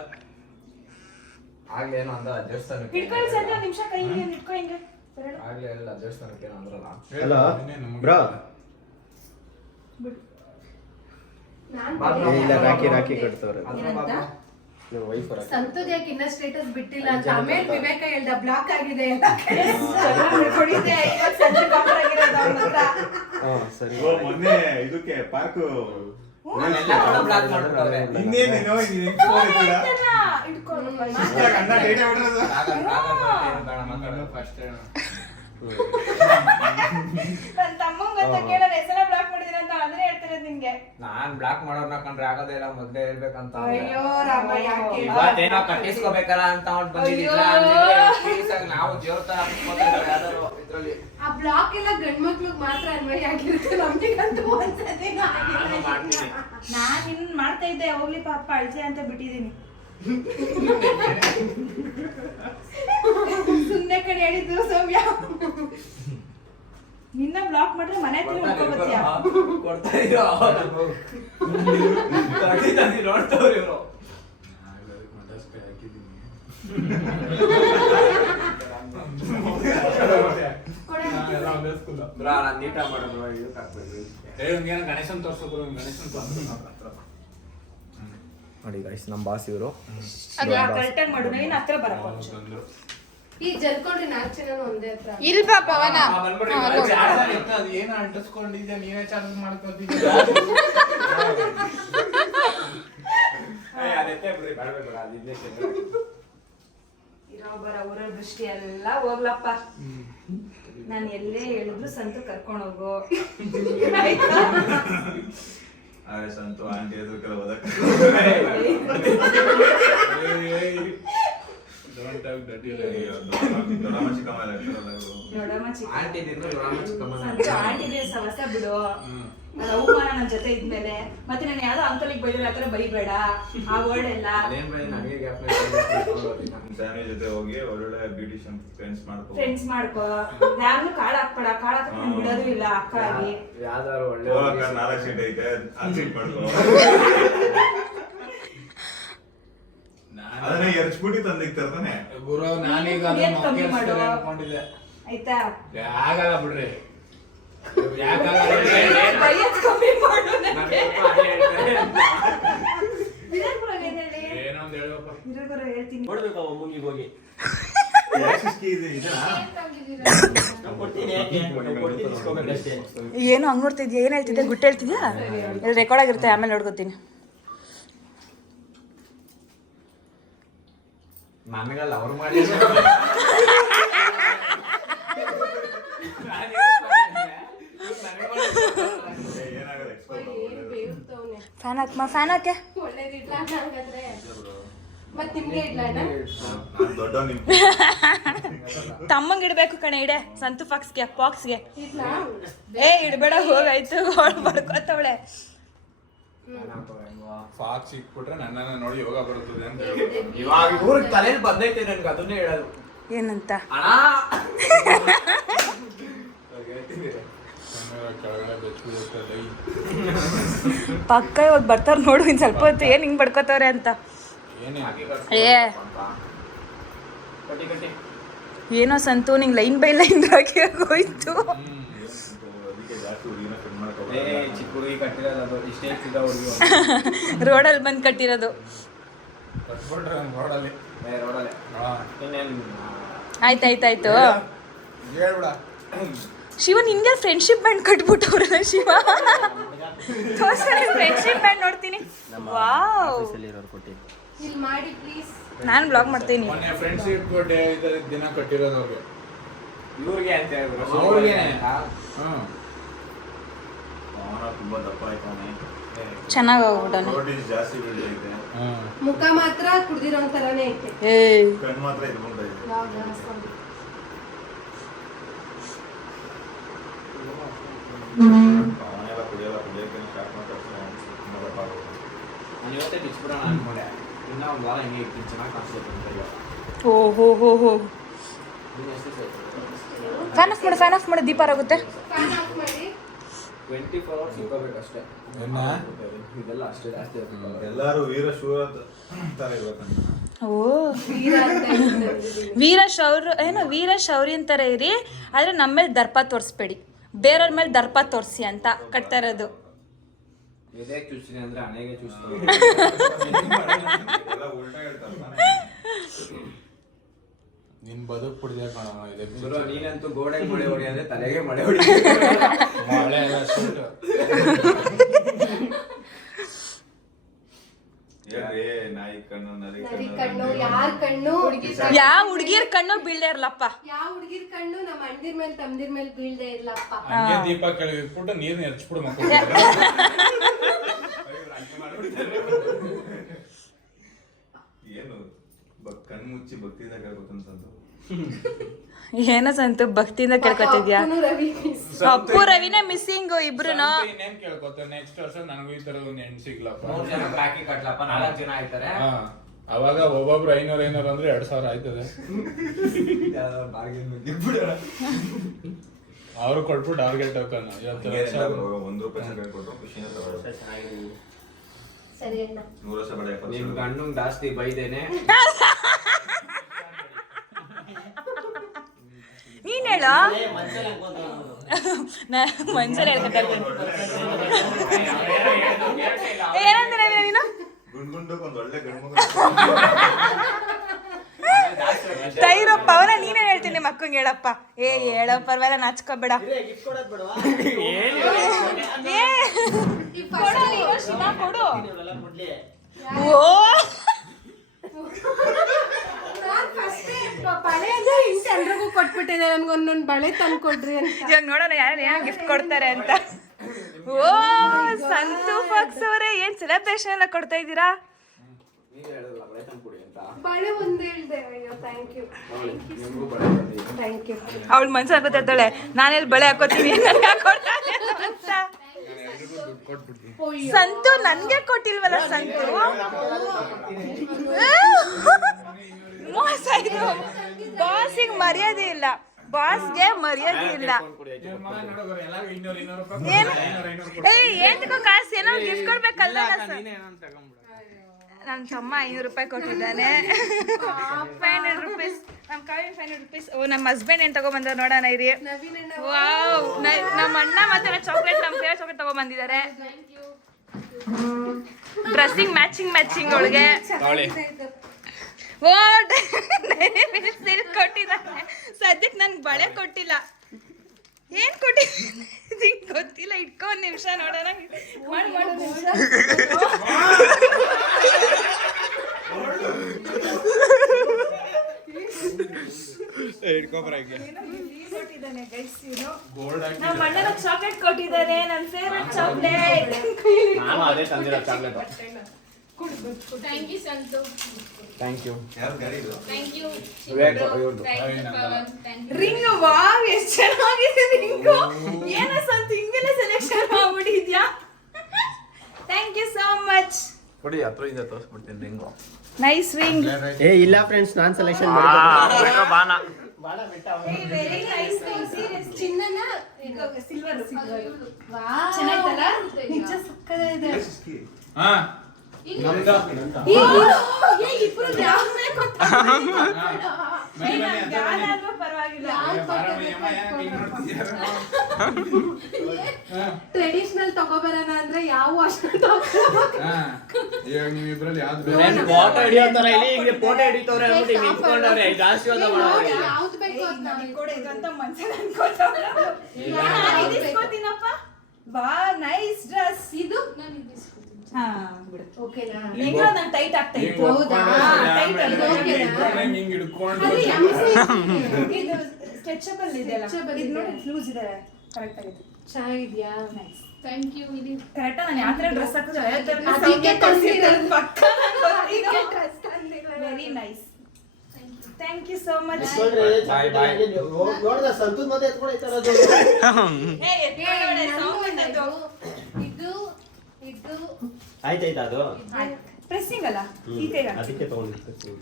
ಆಗ್ಲೇನೋ ಅಂದ ದೇವಸ್ಥಾನಕ್ಕೆ. ಹಿಡ್ಕೊಳ್ಳಿ ಸರ್, ಒಂದ್ ನಿಮಿಷ ಕೈ ಹಿಂಗೆ ಇಟ್ಕೊ, ಹಿಂಗೆ ಆಗ್ಲೇ ಎಲ್ಲ ದೇವಸ್ಥಾನಕ್ಕೆ ಏನೋ ಅಂದ್ರಲ್ಲ. ಹಲೋ ಬ್ರೋ, ಇಲ್ಲ ರಾಖಿ ಕಟ್ತವ್ರೆ ನಿಮ್ಮ ವೈಫ್. ಸಂತೋಷ್ ಯಾಕೆ ಇನ್ನ ಸ್ಟೇಟಸ್ ಬಿಟ್ಟಿಲ್ಲ ಅಂತ ಆಮೇಲೆ ವಿವೇಕ ಹೇಳ್ದ ಬ್ಲಾಕ್ ಆಗಿದೆ ಎಲ್ಲ. ಕೊಡಿದೆ ಇವಾಗ ಸಂಜೆ ಕಾಪರ್ ಆಗಿರೋದು ಅವ್ನ ಹತ್ರ. ಸರಿ. ಓ, ಮೊನ್ನೆ ಇದಕ್ಕೆ ಪಾರ್ಕ್ ನಾನೆಲ್ಲ ಕೂಡ ಬ್ಲಾಕ್ ಮಾಡ್ಬಿಟ್ಟವ್ರೆ. ಇನ್ನೇನೇನೋ ಇಟ್ಕೊಂಡು ಅಣ್ಣ ಡೇಟ್ ಹೊಡ್ರದು. ಫಸ್ಟ್ ನನ್ನ ತಮ್ಮಂಗ್ ಅಂತ ಕೇಳೋದು ಹೆಸರ ಬ್ಲಾಕ್ ಮಾಡಿದಿರ ಅಂತ ಅಂದ್ರೆ ಹೇಳ್ತಿರೋದು ನಿಂಗೆ. ನಾನ್ ಬ್ಲಾಕ್ ಮಾಡೋರ್ನ ಕಂಡ್ರೆ ಆಗೋದೇ ಇಲ್ಲ, ಮೊದ್ಲೇ ಹೇಳ್ಬೇಕಂತ. ಅಯ್ಯೋ ರಾಮ, ಯಾಕೆ ಇವತ್ತೇನೋ ಕಟ್ಟಿಸ್ಕೋಬೇಕಲ್ಲ ಅಂತ ಅವ್ನು ಬಂದಿದ್ದಿಲ್ಲ. ನಾವು ದೇವ್ರ ತರ ಕುತ್ಕೊತಿದ್ದಾರೆ ಯಾವ್ದಾದ್ರು ಇದ್ರಲ್ಲಿ. ಆ ಬ್ಲಾಕ್ ಎಲ್ಲ ಗಂಡ್ಮಕ್ಳಿಗೆ ಮಾತ್ರ ಅನ್ವಯ ಆಗಿರುತ್ತೆ, ನಮ್ಗಂತೂ ಒಂದ್ಸತಿ ನಾನು ಮಾಡ್ತೀನಿ. ನಾನ್ ಇನ್ ಮಾಡ್ತಾ ಇದ್ದೆ, ಹೋಗ್ಲಿ ಪಾಪ ಅಳ್ಸಿ ಅಂತ ಬಿಟ್ಟಿದೀನಿ. ಸುಮ್ನೆ ಕಡೆ ಹೇಳಿದ್ದು ಸೌಮ್ಯ. ನಿನ್ನ ಬ್ಲಾಕ್ ಮಾಡ್ರೆ ಮನೆ ಹತ್ರ ಉಳ್ಕೊಬತ್ತೀಯ. ಕೊಡ್ತಾ ಇರೋ ನೋಡ್ತವ್ರಿ ಇವರು. ನಾನು ನೀಟಾಗಿ ಮಾಡೋದು ಇದಕ್ಕೆ ಹಾಕ್ಬೇಕು. ಗಣೇಶನ್ ತೋರ್ಸೋದು, ಗಣೇಶನ್ ತೋರ್ಸೋದು. ನೋಡಿ ಗೈಸ್, ನಮ್ಮ ಬಾಸ್ ಇವರು. ಅದು ಕರೆಕ್ಟಾಗಿ ಮಾಡು, ನೀನ್ ಹತ್ರ ಬರಪ್ಪ. ಈ ಜಲ್ಕೊಂಡ್ರಿ 4 ಜನನು ಒಂದೇ ಹತ್ರ. ಇಲ್ ಪಾಪ ಅವನ ಅದು ಏನು ಅಂಟಿಸ್ಕೊಂಡಿದ್ಯಾ, ನೀವೇ ಚಾರ್ಜ್ ಮಾಡ್ಕೊತಿದ್ಯಾ? ಇರೋ ಬರ ಊರ ದೃಷ್ಟಿ ಎಲ್ಲ ಹೋಗ್ಲಪ್ಪ. ನಾನು ಎಲ್ಲೇ ಹೇಳಿದ್ರು ಸಂತು ಕರ್ಕೊಂಡು ಹೋಗು. ಆಯ್ತಾ? ಸಂತು ಆಂಟಿ ಎದುರು ಓದಕ್ಕೆ ದೊಡ್ಡಮ್ಮ ಚಿಕ್ಕಮ್ಮ ಎಲ್ಲ ಇರ್ತಾರಲ್ಲ ಇವ್ರು. ದೊಡ್ಡಮ್ಮ ಚಿಕ್ಕ ಆಂಟಿ ಇದ್ರು ದೊಡ್ಡಮ್ಮ ಚಿಕ್ಕಮ್ಮ ಸಂತು ಆಂಟಿಗೆ ಸವಸ ಬಿಡು. ನನ್ನ ಅವಮಾನ ನನ್ನ ಜೊತೆ ಇದ್ಮೇಲೆ ಮತ್ತೆ ನಾನು ಯಾವ್ದೋ ಅಂಕಲಿಗೆ ಬೈದ್ರೆ ಆತರ ಬೈಬೇಡ ಆ ವರ್ಡ್ ಎಲ್ಲ. ಅದೇನ್ ಬೈ ನನಗೆ ಗ್ಯಾಪ್ ನಿಮ್ ಫ್ಯಾಮಿಲಿ ಜೊತೆ ಹೋಗಿ ಒಳ್ಳೊಳ್ಳೆ ಬ್ಯೂಟಿಷಿಯನ್ ಫ್ರೆಂಡ್ಸ್ ಮಾಡ್ಕೋ. ಯಾರನ್ನು ಕಾಳ್ ಹಾಕ್ಬೇಡ, ಕಾಳ್ ಹಾಕಕ್ ಬಿಡೋದು ಇಲ್ಲ ಅಕ್ಕ ಆಗಿ. ಯಾವ್ದಾರು ಒಳ್ಳೆ ಹೋಗಕ್ಕ 4 ಸೀಟ್ ಐತೆ ಆ ಸೀಟ್ ಮಾಡ್ಕೋ. ಅದನ್ನ ಎರ್ಚ್ಬಿಟ್ಟು ತಂದಿಕ್ತಾನೆ ಗುರು ನಾನೀಗ ಏನ್ ಕಮ್ಮಿ ಮಾಡು. ಅನ್ಕೊಂಡಿದ್ದೆ ಆಯ್ತಾ ಆಗಲ್ಲ ಬಿಡ್ರಿ ಯಾಕಲ್ಲ ಬೈಯದ್ ಕಮ್ಮಿ ಮಾಡು ನನಗೆ. ಹೇಳ್ತಾರೆ ವಿರಾಟ್ ಪುರ ಏನ್ ಹೇಳಿ? ಏನೋ ಒಂದು ಹೇಳಪ್ಪ. ವಿರಾಟ್ ಪುರ ಹೇಳ್ತೀನಿ. ನೋಡ್ಬೇಕು ಅವ ಮುಂಗಿಗೆ ಹೋಗಿ ಏನು ಹಂಗ್ ನೋಡ್ತಿದ್ಯಾ? ಏನ್ ಹೇಳ್ತಿದ್ಯಾ? ಗುಟ್ಟು ಹೇಳ್ತಿದ್ಯಾ? ರೆಕಾರ್ಡ್ ಆಗಿರುತ್ತೆ, ಆಮೇಲೆ ನೋಡ್ಕೋತೀನಿ. ನನಗಲ್ಲ ಅವ್ರು ಮಾಡಿ ಏನಾಗಲ್ಲ ಎಕ್ಸ್ಪೋರ್ಟ್ ಬೇವ್ತವ್ನೆ. ಫ್ಯಾನ್ ಹಾಕ್ಮ, ಫ್ಯಾನ್ ಹಾಕೆ. ಒಳ್ಳೇದಿಡ್ಲ ಹಂಗಾದ್ರೆ. ಮತ್ ನಿಮ್ಗೆ ಇಡ್ಲ ನಾನು ದೊಡ್ಡ ನಿಮ್ ತಮ್ಮಂಗ್ ಇಡ್ಬೇಕು ಕಣೆ, ಇಡೆ ಸಂತು ಪಾಕ್ಸ್ಗೆ ಇಡ್ಲ ಏ ಇಡ್ಬೇಡ, ಹೋಗಾಯ್ತು. ಅವಳು ಬಡ್ಕೋತವಳೆ. ಫಾಕ್ಸ್ ಇಟ್ಬಿಟ್ರೆ ನನ್ನನ್ನ ನೋಡಿ ಯೋಗ ಬರುತ್ತದೆ ಅಂತ ಹೇಳ್ಬಿಟ್ಟು. ಇವಾಗ ಊರಿಗೆ ತಲೆಯಲ್ಲಿ ಬಂದೈತೆ ನನ್ಗೆ ಅದನ್ನೇ ಹೇಳೋದು. ಏನಂತ? ಅಣ್ಣ ಕನ್ನಡ ಕೆಳಗಡೆ ಬೆಚ್ಚಿಬಿಡುತ್ತೆ. ಪಕ್ಕ ಇವಾಗ ಬರ್ತಾರ ನೋಡು, ಇನ್ ಸ್ವಲ್ಪ ಹೊತ್ತು ಏನ್ ಹಿಂಗ್ ಬಡ್ಕೋತವ್ರೆ ಅಂತ. ಏನೇ ಏ ಕಟ್ಟಿ ಕಟ್ಟಿ ಏನೋ ಸಂತು ನಿಂಗ್ ಲೈನ್ ಬೈ ಲೈನ್ ಹೋಯ್ತು. ಅದಕ್ಕೆ ಜಾಸ್ತಿ ಹುಡುಗಿನ ಫ್ರೆಂಡ್ ಏ ಮಾಡ್ಕೋಬೇಕು. ಚಿಕ್ಕ ಹುಡುಗಿ ಕಟ್ಟಿರೋದು ಅದು ಇಷ್ಟೇ ಸಿದ್ದ ಹುಡುಗಿ ರೋಡಲ್ಲಿ ಬಂದ್ ಕಟ್ಟಿರೋದು. ಕಟ್ಬಿಟ್ರೆ ರೋಡಲ್ಲಿ ರೋಡಲ್ಲೇ ಇನ್ನೇನು ಆಯ್ತಾಯ್ತಾಯ್ತು. ಹೇಳ್ಬಿಡ. ಶಿವ ನಿನ್ಗೆ ಫ್ರೆಂಡ್ಶಿಪ್ ಬ್ಯಾಂಡ್ ಕಟ್ಬಿಟ್ಟವ್ರಲ್ಲ ಶಿವ. ಫ್ರೆಂಡ್ಶಿಪ್ ಬ್ಯಾಂಡ್ ನೋಡ್ತೀನಿ. ವಾವ್, ಇಲ್ಲಿ ಮಾಡಿ ಪ್ಲೀಸ್. ನಾನು ಬ್ಲಾಗ್ ಮಾಡ್ತೀನಿ. ಮೊನ್ನೆ ಫ್ರೆಂಡ್ಶಿಪ್ ಡೇ ದಿನ ಕಟ್ಟಿರೋದು ಅವ್ರಿಗೆ. ಇವ್ರಿಗೆ ಅಂತ ಹೇಳ್ಬಿಡು ಅವ್ರಿಗೇನೆ. ಅವನ ತುಂಬಾ ದಪ್ಪ ಆಯ್ತಾನೆ. ಚೆನ್ನಾಗಿ ಹೋಗ್ಬಿಟ್ಟವನೆ. ಪ್ರೋಟೀನ್ಸ್ ಜಾಸ್ತಿ ಬೀಳೈತೆ. ಮುಖ ಮಾತ್ರ ಕುಡ್ದಿರೋ ತರಾನೇ ಐತೆ. ಏ ಕಣ್ಣು ಮಾತ್ರ ಇದ್ಕೊಂಡ ಇದೆ. ಯಾವ್ದು? ಅವನೆಲ್ಲ ಕುಡಿಯೋಕೆ ಸ್ಟಾರ್ಟ್ ಮಾಡ್ತಾರೆ. ತುಂಬಾ ದಪ್ಪ ಆಗುತ್ತೆ. ನಾನು ಇವತ್ತೇ ಬಿಚ್ಬಿಡೋಣ ಅನ್ಕೊಂಡೆ. ಇನ್ನ ಒಂದು ವಾರ ಹಿಂಗೆ ಇರ್ತೀನಿ, ಚೆನ್ನಾಗಿ ಕಾಣಿಸ್ತೈತೆ ಅಂತ ಇವಾಗ. ಓ ಹೋ ಹೋ ಹೋ. ನೀನು ಎಷ್ಟು ಸೇರ್ತೀಯ? ಫ್ಯಾನ್ ಆಫ್ ಮಾಡು, ದೀಪ ಆಗುತ್ತೆ. ಫ್ಯಾನ್ ಆಫ್ ಮಾಡಿ. 24 hours ಇಟ್ಕೋಬೇಕಷ್ಟೇ. ಏನ್ನ? ಇದೆಲ್ಲ ಅಷ್ಟೇ ಜಾಸ್ತಿ ಇರ್ತದೆ. ಎಲ್ಲಾರು ವೀರ ಶೂರ ತರ ಇರ್ಬೇಕಂತ. ಓ ವೀರ ಅಂತ ಹೇಳ್ತಿದ್ದೀನಿ. ವೀರ ಶೌರ್ಯ ಅಂತಾರೆ ಇರಿ, ಆದ್ರೆ ನಮ್ಮ ಮೇಲೆ ದರ್ಪ ತೋರಿಸ್ಬೇಡಿ, ಬೇರೆಯವ್ರ ಮೇಲೆ ದರ್ಪ ತೋರಿಸಿ ಅಂತ ಕಟ್ತಾ ಇರೋದು. ಇದೇ ಚುಚ್ಚಿನಿ ಅಂದ್ರೆ ಹಣೆಗೆ ಚುಚ್ತೀನಿ. ಎಲ್ಲ ಉಲ್ಟಾ ಹೇಳ್ತಾರಲ್ಲ. ನಿನ್ ಬದುಕ್ ಬಿಡ್ದೆ ಕಣ ಇದೆ. ಗುರು ನೀನಂತೂ ಗೋಡೆಗೆ ಮಳೆ ಹೊಡಿ ಅಂದ್ರೆ ತಲೆಗೆ ಮಳೆ ಹೊಡಿ. ಮಳೆ ಎಲ್ಲ ಸುಟ್ಟು. ಹೇಳ್ರಿ, ನಾಯಿ ಕಣ್ಣು ನರಿ ನರಿ ಕಣ್ಣು, ಕಣ್ಣು ಯಾರ್ ಕಣ್ಣು? ಯಾವ ಹುಡುಗಿರ್ ಕಣ್ಣು ಬೀಳ್ದೇ ಇರ್ಲಪ್ಪ. ಯಾವ ಹುಡುಗಿರ್ ಕಣ್ಣು ನಮ್ಮ ಅಣ್ಣದಿರ್ ಮೇಲೆ ತಮ್ಮದಿರ್ ಮೇಲೆ ಬೀಳ್ದೆ ಇರ್ಲಪ್ಪ. ಹಂಗೆ ದೀಪ ಕೆಳಗೆ ಇಟ್ಬಿಟ್ಟು ನೀರ್ನ ಎರ್ಚ್ಬಿಡು ಮಕ್ಕಳು. ಏನು ಕಣ್ಣು ಮುಚ್ಚಿ ಭಕ್ತಿಯಿಂದ ಕೇಳ್ಕೊತನ್ಸಂತು. ಏನೋ ಸಂತು ಭಕ್ತಿಯಿಂದ ಕೇಳ್ಕೊತಿದ್ಯಾ? ಅಪ್ಪುನು ರವಿ miss. ಅಪ್ಪು ರವಿನೇ ಮಿಸ್ಸಿಂಗ್ ಇಬ್ರುನು. ಇನ್ನೇನ್ ಕೇಳ್ಕೊತ ನೆಕ್ಸ್ಟ್ ವರ್ಷ ನನಗೂ ಈ ತರದ ಒಂದು ಹೆಣ್ಣು ಸಿಗ್ಲಪ್ಪ. 3 ಜನ ರಾಖಿ ಕಟ್ಲಪ್ಪ, 4 ಜನ ಆಯ್ತಾರೆ. ಹಾ, ಅವಾಗ ಒಬ್ಬೊಬ್ರು 500 ಅಂದ್ರೆ 2000 ಆಯ್ತದೆ. ಅವ್ರು ಕೊಟ್ಬಿಟ್ಟು ಅವ್ರಿಗೆ ಟೋಕನ್. ಇವತ್ತು 1 ರೂಪಾಯಿ ಕೇಳ್ಕೊಟ್ರು ಖುಷಿನ ತಗೊಳ್ಳೋದು. ಸರಿ ಅಣ್ಣ. 100 ವರ್ಷ ಬಡ ನಿಮ್ ಗಂಡು ಜಾಸ್ತಿ ಬೈದೇನೆ. ನೀನ್ ಹೇಳೋ ಮನ್ಸಲ್ಲಿ ಏನಂತ ನೀನು? ಗುಂಡ್ಗುಂಡಕ್ಕೆ ಒಂದು ಒಳ್ಳೆ ಗಂಡು ತೈರೋ ಪವನ ನೀನೇನ್ ಹೇಳ್ತೀನಿ ಮಕ್ಕಂಗೆ ಹೇಳಪ್ಪ. ಏ ಹೇಳೋ ಪರವಾಗಿಲ್ಲ, ನಾಚ್ಕೋಬೇಡ. ಏ ಕೊಡು, ಶಿವ ಕೊಡು. ಓ ನಾನ್ first ಬಳೆ ಅಂದ್ರೆ ಇಂತ ಎಲ್ರಿಗೂ ಕೊಟ್ಬಿಟ್ಟಿದೆ, ನನ್ಗೊಂದೊಂದ್ ಬಳೆ ತಂದ್ಕೊಡ್ರಿ ಅಂತ. ಇವಾಗ ನೋಡೋಣ ಯಾರು ಏನ್ ಗಿಫ್ಟ್ ಕೊಡ್ತಾರೆ ಅಂತ. ಓ ಸಂತು ಫಾಕ್ಸ್ ಅವರೇ, ಏನ್ ಸೆಲೆಬ್ರೇಷನ್ ಎಲ್ಲ ಕೊಡ್ತಾ ಇದ್ದೀರಾ? ನೀವ್ ಹೇಳಲ್ಲ ಬಳೆ ತಂದ್ಕೊಡಿ ಅಂತ. ಬಳೆ ಒಂದ್ ಹೇಳ್ದೆ. ಅಯ್ಯೋ ಥ್ಯಾಂಕ್ ಯು ಥ್ಯಾಂಕ್ ಯು. ಅವಳು ಮನ್ಸು ಹಾಕೋತಿರ್ತಾಳೆ, ನಾನೆಲ್ಲಿ ಬಳೆ ಹಾಕೋತೀನಿ ನನ್ಗೆ ಹಾಕೊಡ್ತಾನೆ ಅಂತ. ಸಂತು ನನ್ಗೆ ಕೊಟ್ಟಿಲ್ವಲ್ಲ ಸಂತು. ಮೋಸ ಇದು. ಬಾಸಿಗೆ ಮರ್ಯಾದೆ ಇಲ್ಲ, ಬಾಸ್ಗೆ ಮರ್ಯಾದೆ ಇಲ್ಲ. ಏನ್ಕೋ ಕಾಸು ಏನೋ ಗಿಫ್ಟ್ ಕೊಡ್ಬೇಕಲ್ಲ. ನನ್ನ ತಮ್ಮ 500 ರೂಪಾಯಿ ಕೊಟ್ಟಿದ್ದಾನೆ. 500 ರುಪೀಸ್ ನಮ್ಮ ಕಾವಿ 500 ರುಪೀಸ್. ಓ ನಮ್ಮ ಹಸ್ಬೆಂಡ್ ಏನು ತಗೊಬಂದ ನೋಡೋಣ ಇರಿ. ವಾವ್, ನಮ್ಮ ಅಣ್ಣ ಮತ್ತೆ ಚಾಕ್ಲೇಟ್, ನಮ್ಮ ಫೇವರೇಟ್ ಚಾಕ್ಲೇಟ್ ತಗೊಬಂದಿದ್ದಾರೆ. ಡ್ರೆಸ್ಸಿಂಗ್ ಮ್ಯಾಚಿಂಗ್ ಅವಳಿಗೆ. ಓ ಸಿಲ್ಕ್ ಕೊಟ್ಟಿದ್ದಾನೆ. ಸದ್ಯಕ್ಕೆ ನನ್ಗೆ ಬಳೆ ಕೊಟ್ಟಿಲ್ಲ. ಏನ್ ಕೊಟ್ಟಿದ್ದೀನಿ ಗೊತ್ತಿಲ್ಲ. ಇಟ್ಕೊ ಒಂದ್ ನಿಮಿಷ ನೋಡೋಣ. ನಮ್ಮ ಅಣ್ಣನ ಚಾಕ್ಲೇಟ್ ಕೊಟ್ಟಿದ್ದಾರೆ, ನನ್ನ ಫೇವರೇಟ್ ಚಾಕ್ಲೇಟ್. ನಾನು ಅದೇ ತಂದಿರೋ chocolate. Thank you Santu. Thank you. Ring wow, ಎಷ್ಟು ಚೆನ್ನಾಗಿದೆ ರಿಂಗು. ಏನ ಸಂತು ಹಿಂಗೆಲ್ಲ ಸೆಲೆಕ್ಷನ್ ಮಾಡ್ಬಿಟ್ಟಿದ್ಯಾ? Thank you so much. ಕೊಡಿ, ಹತ್ರದಿಂದ ತೋರಿಸ್ಬಿಡ್ತೀನಿ ರಿಂಗು. Nice ring. ಏ ಇಲ್ಲ ಫ್ರೆಂಡ್ಸ್, ನಾನ್ ಸೆಲೆಕ್ಷನ್ ಮಾಡಿದ್ದೆ. ಬಾಣ ವೆರಿ ನೈಸ್ ರಿಂಗ್. ಸೀರಿಯಸ್ ಚಿನ್ನನ ಸಿಲ್ವರ್. ಚೆನ್ನಾಯ್ತಲ್ಲ? ನಿಜ ಸಕ್ಕತ್ತಾಗಿದೆ. ಹಾ ಟ್ರೆಡಿಷನಲ್ ತಗೋಬರೋಣ ಅಂದ್ರೆ ಯಾವ ಅಷ್ಟು ನೀವಿಬ್ರಲ್ಲಿ ಯಾವ್ದು ಫೋಟೋ ಹಿಡಿಯೋತರ ಇಲ್ಲಿ ಈಗ ಫೋಟೋ ಹಿಡಿತವ್ರೆ ನೋಡಿ ನಿಂತ್ಕೊಂಡವ್ರೆ. ಇದು ಆಶೀರ್ವಾದ ಮಾಡೋದು. ಯಾವ್ದು ಬೇಕು ಅಂತ ವಾ ನೈಸ್ ಡ್ರೆಸ್ ಇದು. ಓಕೆನಾ? ನಂಗೆ ಟೈಟ್ ಆಗ್ತಾ ಇತ್ತು. ಹೌದಾ? ಹಿಂಗ್ ಹಿಡ್ಕೊಂಡು ಇದು ಸ್ಟ್ರೆಚಬಲ್ ಇದೆಯಲ್ಲ, ಇದು ನೋಡಿ ಲೂಸ್ ಇದೆ. ಕರೆಕ್ಟ್ ಆಗಿದೆ, ಚೆನ್ನಾಗಿದ್ಯಾ? ನೈಸ್. Thank you. ಇದು ಕರೆಕ್ಟ್. ನಾನು ಯಾವ ತರ ಡ್ರೆಸ್ ಹಾಕಿದ್ರೆ ಅದಕ್ಕೆ ತಂದಿರೋದು. Very nice. Thank you so much. Bye bye. ನೋಡ್ದ ಸಂತೂರ್ ಮತ್ತೆ ಎತ್ಕೊಳೈತಾರದು. ಇದು ಆಯ್ತಾಯ್ತಾ ಅದು ಪ್ರೆಸ್ಸಿಂಗ್ ಅಲ್ಲ, ಈ ಕೈಗ ಅದಕ್ಕೆ ತಗೊಂಡಿರ್ತೀನಿ.